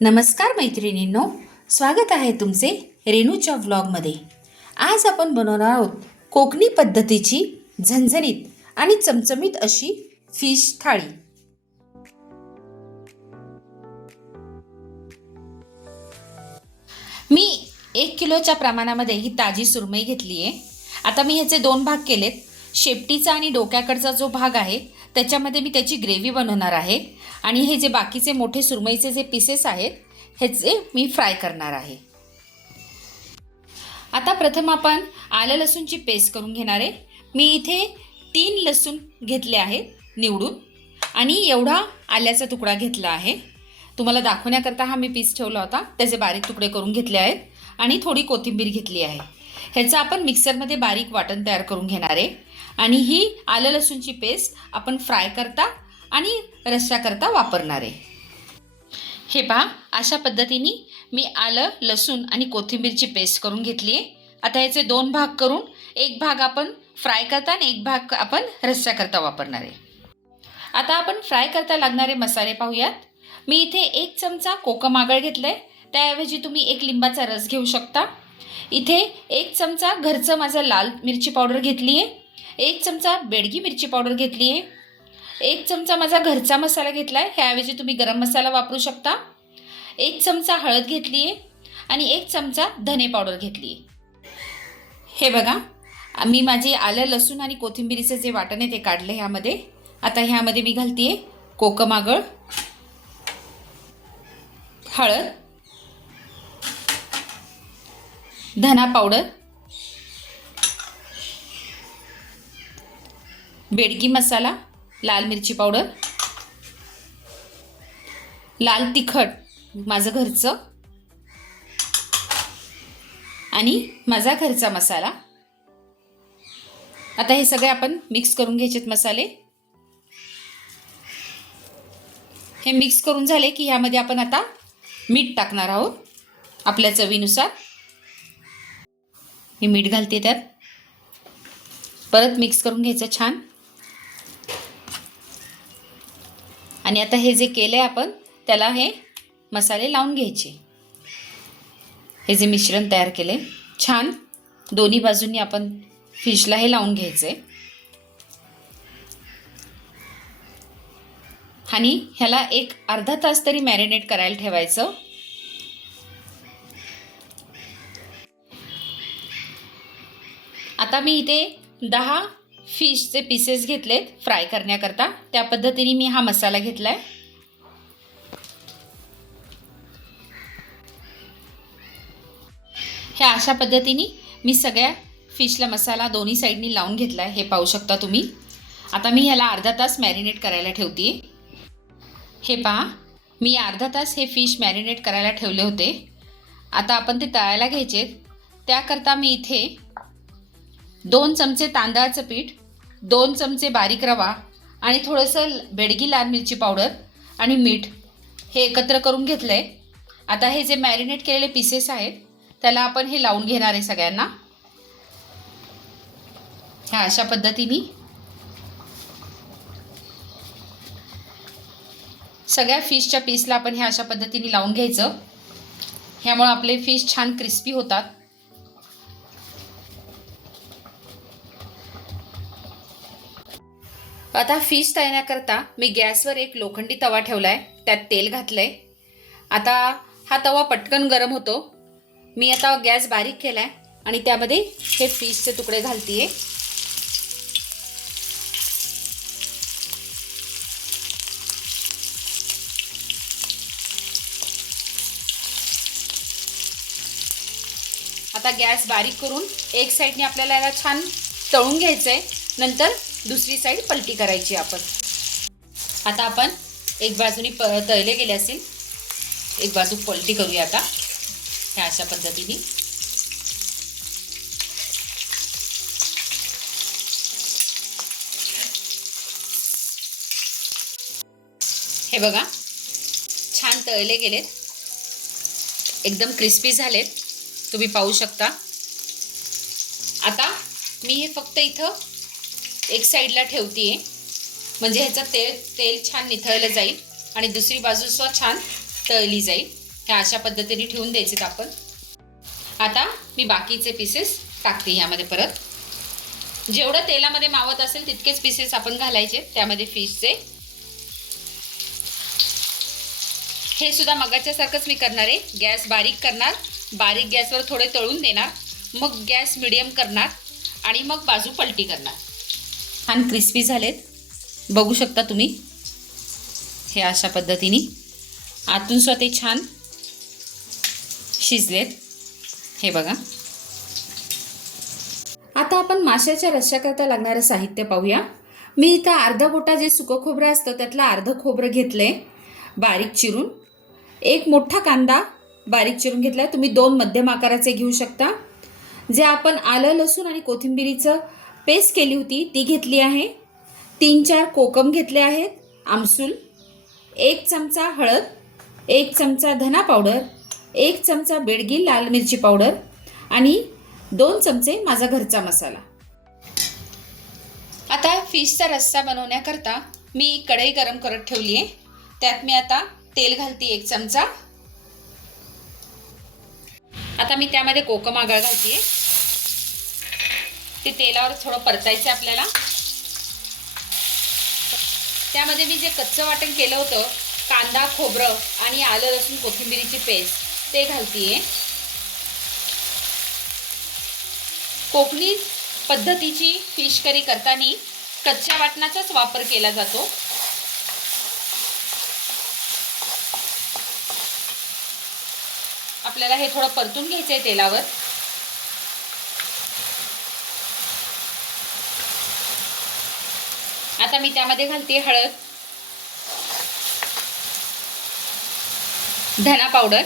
नमस्कार मैत्रिणींनो, स्वागत आहे तुमचे रेणूच्या व्लॉगमध्ये। आज आपण बनवणार आहोत कोकणी पद्धतीची झणझणीत आणि चमचमीत अशी फिश थाळी। मी 1 किलोच्या प्रमाणामध्ये ही ताजी सुरमई घेतली आहे। आता मी ह्याचे 2 भाग केलेत। शेपटीचा आणि डोक्याकडचा जो भाग आहे त्याच्यामध्ये मी त्याची ग्रेव्ही बनवणार आहे आणि हे जे बाकीचे मोठे सुरमईचे जे पीसेस आहेत ह्याचे मी फ्राय करणार आहे। आता प्रथम आपण आलं लसूणची पेस्ट करून घेणार आहे। मी इथे 3 लसूण घेतले आहेत निवडून आणि एवढा आल्याचा तुकडा घेतला आहे। तुम्हाला दाखवण्याकरता हा मी पीस ठेवला होता, त्याचे बारीक तुकडे करून घेतले आहेत आणि थोडी कोथिंबीर घेतली आहे। ह्याचं आपण मिक्सरमध्ये बारीक वाटण तयार करून घेणार आहे आणि ही आलं लसूणची पेस्ट आपण फ्राय करता आणि रस्सा करता वापरणार आहे। हे पहा, अशा पद्धतीने मी आलं लसूण आणि कोथिंबीरची पेस्ट करून घेतली आहे। आता याचे 2 भाग करून एक भाग आपण फ्राय करता आणि एक भाग आपण रस्सा करता वापरणार आहे। आता आपण फ्राय करता लागणारे मसाले पाहूयात। मी इथे 1 चमचा कोकम आगळ घेतलंय, त्याऐवजी तुम्ही 1 लिंबाचा रस घेऊ शकता। इथे 1 चमचा घरचं माझं लाल मिरची पावडर घेतली आहे, 1 चमचा बेडगी मिरची पावडर घेतली आहे, 1 चमचा माझा घरचा मसाला घेतला आहे, ह्याऐवजी तुम्ही गरम मसाला वापरू शकता, 1 चमचा हळद घेतली आहे आणि 1 चमचा धने पावडर घेतली आहे। हे बघा, मी माझे आलं लसूण आणि कोथिंबीरीचे जे वाटण आहे ते काढले ह्यामध्ये। आता ह्यामध्ये मी घालते कोकम आगळ, हळद, धना पावडर, बेडगी मसाला, लाल मिरची पावडर, लाल तिखट माझं घरचं आणि माझा घरचा मसाला। आता हे सगळे आपण मिक्स करून घ्यायचेत मसाले। हे मिक्स करून झाले की ह्यामध्ये आपण आता मीठ टाकणार आहोत आपल्या चवीनुसार। मी मीठ घालते त्यात, परत मिक्स करून घ्यायचं छान। आणि आता हे जे केले आपण त्याला हे मसाले लावून घ्यायचे। हे जे मिश्रण तयार केले छान दोन्ही बाजूंनी आपण फिशला हे लावून घ्यायचे आणि ह्याला एक अर्धा तास तरी मॅरिनेट करायला ठेवायचं। आता मी इथे 10 फिशचे पीसेस घेतलेत फ्राय करण्याकरता, त्या पद्धतीने मी हा मसाला घेतलाय। ह्या अशा पद्धतीने मी सगळ्या फिशला मसाला दोन्ही साईडनी लावून घेतलाय, हे पाहू शकता तुम्ही। आता मी ह्याला अर्धा तास मॅरिनेट करायला ठेवते। हे पहा, मी अर्धा तास हे फिश मॅरिनेट करायला ठेवले होते। आता आपण ते तळायला घ्यायचे, त्याकरता मी इथे 2 चमचे तांदळाचं पीठ, 2 चमचे बारीक रवा आणि थोडंसं बेडगी लाल मिरची पावडर आणि मीठ हे एकत्र करून घेतलंय। आता हे जे मॅरिनेट केलेले पीसेस आहेत त्याला आपण हे लावून घेणार आहे सगळ्यांना। ह्या अशा पद्धतीने सगळ्या फिशच्या पीसला आपण ह्या अशा पद्धतीने लावून घ्यायचं। ह्यामुळे आपले फिश छान क्रिस्पी होतात। आता फिश तळण्याकरता मी गॅसवर एक लोखंडी तवा ठेवलाय, त्यात तेल घातलंय। आता हा तवा पटकन गरम होतो। मी आता गॅस बारीक केलाय आणि त्यामध्ये हे फिशचे तुकडे घालतीये। आता गॅस बारीक करून एक साईडने आपल्याला याला छान तळून घ्यायचंय, नंतर दुसरी साईड पलटी करायची आपण। आता आपण एक बाजूने तळले गेले असेल, एक बाजू पलटी करूया आता ह्या अशा पद्धतीने। हे बघा, छान तळले गेलेत, एकदम क्रिस्पी झालेत, तुम्ही पाहू शकता। आता मी हे फक्त इथं एक साईडला ठेवतीये, म्हणजे ह्याचं तेल छान निथळलं जाईल आणि दुसरी बाजू सुद्धा छान तळली जाईल। ह्या अशा पद्धतीने ठेवून द्यायचे आपण. आता मी बाकीचे पीसेस टाकते यामध्ये. परत जेवढं तेलामध्ये मावत असेल तितकेच पीसेस आपण घालायचे त्यामध्ये फिशचे. हे सुद्धा मगाच्या सारखंच मी करणार आहे. गॅस बारीक करणार, बारीक गॅसवर थोडे तळून देणार, मग गॅस मिडियम करणार आणि मग बाजू पलटी करणार. छान क्रिस्पी झालेत, बघू शकता तुम्ही. हे अशा पद्धतीने आतून सुद्धा ते छान शिजलेत, हे बघा. आता आपण माशाच्या रश्श्याकरता लागणारं साहित्य पाहूया. मी इथं अर्धा गोटा जे सुकं खोबरं असतं त्यातलं अर्धं खोबरं घेतलंय बारीक चिरून. एक मोठा कांदा बारीक चिरून घेतलाय. तुम्ही 2 मध्यम आकाराचे घेऊ शकता. जे आपण आलं लसूण आणि कोथिंबिरीचं पेस्ट केली होती ती घेतली आहे. 3-4 कोकम घेतले आहेत आमसूल. 1 चमचा हळद, 1 चमचा धना पावडर, 1 चमचा बेडगी लाल मिरची पावडर आणि 2 चमचे माझा घरचा मसाला. आता फिशचा रस्सा बनवण्याकरता मी कढई गरम करत ठेवली आहे. त्यात मी आता तेल घालते 1 चमचा. आता मी त्यामध्ये कोकम आगळ घालते. ते तेलावर थोडं परतायचं आपल्याला. त्यामध्ये मी जे कच्चं वाटण केलं होतं, कांदा खोबरं आणि आलं लसूण कोथिंबिरीची पेस्ट, ते घालते. कोकणी पद्धतीची फिश करी करताना कच्च्या वाटणाचाच वापर केला जातो. आपल्याला हे थोडं परतून घ्यायचं आहे तेलावर. आता मी त्यामध्ये घालते हळद, धना पावडर,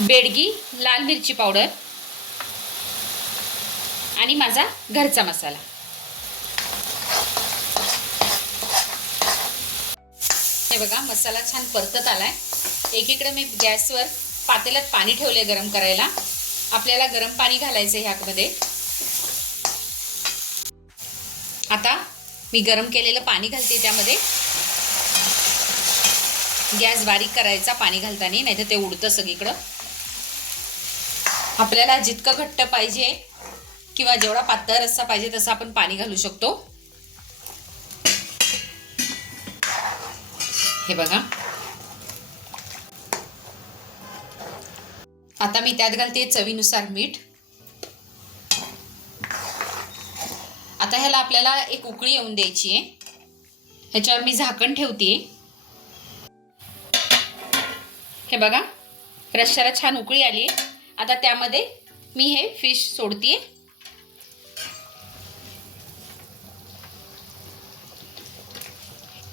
बेडगी लाल मिरची पावडर आणि माझा घरचा मसाला. हे बघा मसाला छान परतत आलाय. एकीकडे मी गॅसवर पातेल्यात पाणी ठेवले गरम करायला. आपल्याला गरम पाणी घालायचं ह्यामध्ये. आता मी गरम केलेलं पाणी घालते त्यामध्ये. गॅस बारीक करायचा पाणी घालताना, नाहीतर ते उडतं सगळीकडं. आपल्याला जितकं घट्ट पाहिजे किंवा जेवढा पातळ रस्सा पाहिजे तसं आपण पाणी घालू शकतो. हे बघा. आता मी त्यात घालते चवीनुसार मीठ. आता ह्याला आपल्याला एक उकळी येऊन द्यायची आहे. ह्याच्यावर मी झाकण ठेवते. हे बघा रश्श्याला छान उकळी आली. आता त्यामध्ये मी हे फिश सोडते.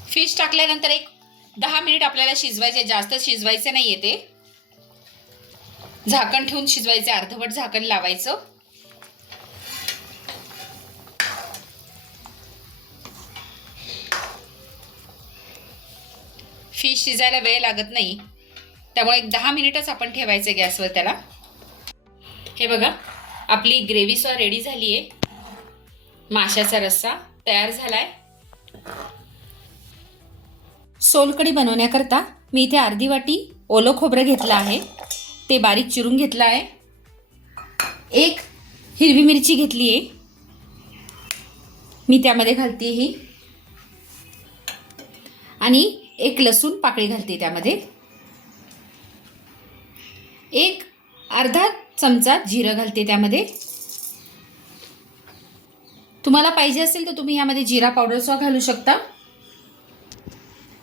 फिश टाकल्यानंतर एक 10 मिनिट आपल्याला शिजवायचे, जास्त शिजवायचे नाहीये. ते झाकण ठेवून शिजवायचे, अर्धवट झाकण लावायचं. फिश शिजायला वेळ लागत नाही, त्यामुळे एक 10 मिनिटच आपण ठेवायचे गॅसवर त्याला. हे बघा आपली ग्रेव्ही सुद्धा रेडी झाली आहे. माशाचा रस्सा तयार झालाय. सोलकढी बनवण्याकरता मी इथे अर्धी वाटी ओलं खोबरं घेतलं आहे, ते बारीक चिरून घेतलं आहे. 1 हिरवी मिरची घेतली आहे, मी त्यामध्ये घालते ही. आणि 1 लसूण पाकळी घालते त्यामध्ये. 1 अर्धा चमचा जिरं घालते त्यामध्ये. तुम्हाला पाहिजे असेल तर तुम्ही यामध्ये जिरा पावडर सुद्धा घालू शकता.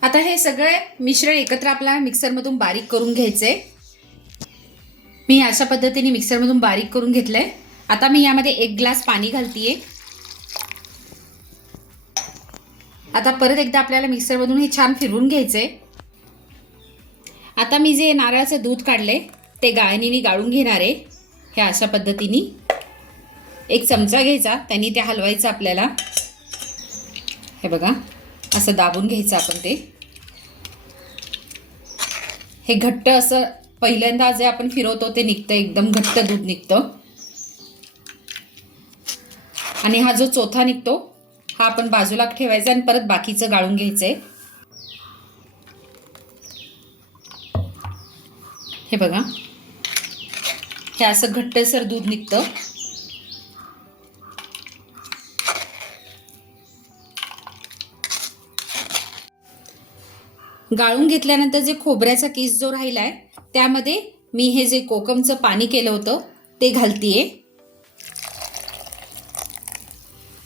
आता हे सगळे मिश्रण एकत्र आपल्याला मिक्सरमधून बारीक करून घ्यायचे. मी अशा पद्धतीने मिक्सरमधून बारीक करून घेतलंय. आता मी यामध्ये 1 ग्लास पाणी घालतेय. आता परत एकदा आपल्याला मिक्सरमधून हे छान फिरवून घ्यायचंय. आता मी जे नारळाचं दूध काढले ते गाळणीने गाळून घेणार आहे. हे अशा पद्धतीने 1 चमचा घ्यायचा, त्यांनी ते हलवायचं आपल्याला. हे बघा असं दाबून घ्यायचं आपण ते. हे घट्ट असं पहिल्यांदा जे आपण फिरवतो ते निघतं, एकदम घट्ट दूध निघतं. आणि हा जो चौथा निघतो हा आपण बाजूला ठेवायचा आणि परत बाकीचं गाळून घ्यायचंय. हे बघा, हे असं घट्टसर दूध निघतं. गाळून घेतल्यानंतर जे खोबऱ्याचा किस जो राहिलाय त्यामध्ये मी हे जे कोकमचं पाणी केलं होतं ते घालतीये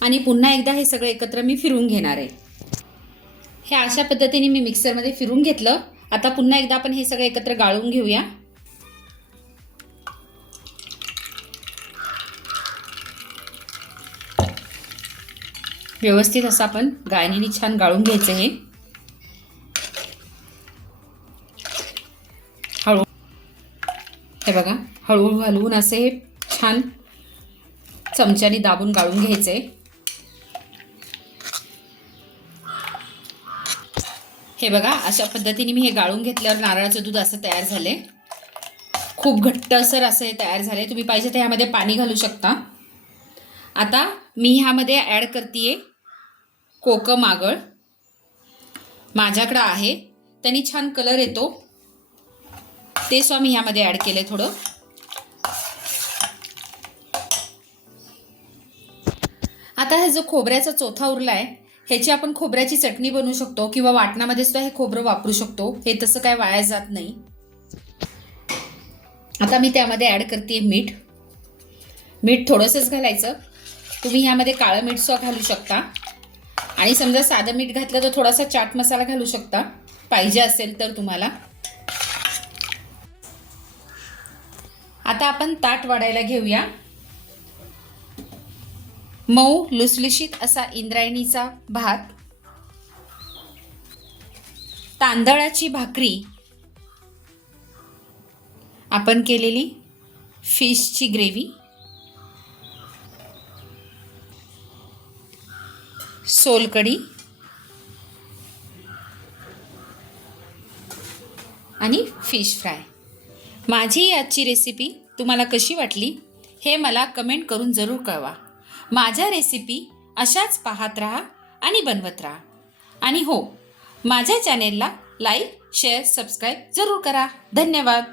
आणि पुन्हा एकदा हे सगळं एकत्र मी फिरवून घेणार आहे. हे अशा पद्धतीने मी मिक्सरमध्ये फिरवून घेतलं. आता पुन्हा एकदा आपण हे सगळं एकत्र गाळून घेऊया. व्यवस्थित असं आपण गाळणीने छान गाळून घ्यायचं. हे हळू, हे बघा, हळूहळू हलवून असे हे छान चमच्याने दाबून गाळून घ्यायचे. हे बघा, अशा पद्धतीने मी हे गाळून घेतल्यावर नारळाचं दूध असं तयार झाले. खूप घट्टसर असं हे तयार झाले. तुम्ही पाहिजे तर ह्यामध्ये पाणी घालू शकता. आता मी ह्यामध्ये ॲड करते कोकम आगळ. माझ्याकडं आहे, त्यांनी छान कलर येतो. ते सुद्धा मी ह्यामध्ये ॲड केले थोडं. आता हा जो खोबऱ्याचा चोथा उरला आहे ह्याची आपण खोबऱ्याची चटणी बनवू शकतो किंवा वाटणामध्ये सुद्धा हे खोबरं वापरू शकतो. हे तसं काय वाया जात नाही. आता मी त्यामध्ये ॲड करते मीठ. मीठ थोडंसंच घालायचं. तुम्ही ह्यामध्ये काळं मीठ सुद्धा घालू शकता आणि समजा साधं मीठ घातलं तर थोडासा चाट मसाला घालू शकता पाहिजे असेल तर तुम्हाला. आता आपण ताट वाढायला घेऊया. मऊ लुसलुशीत असा इंद्रायणीचा भात, तांदळाची भाकरी, आपण केलेली फिशची ग्रेव्ही, सोलकढी आणि फिश फ्राय. माझी आजची रेसिपी तुम्हाला कशी वाटली हे मला कमेंट करून जरूर कळवा. माझ्या रेसिपी अशाच पाहत राहा आणि बनवत राहा. आणि हो, माझ्या चॅनेलला लाईक, शेअर, सबस्क्राईब जरूर करा. धन्यवाद.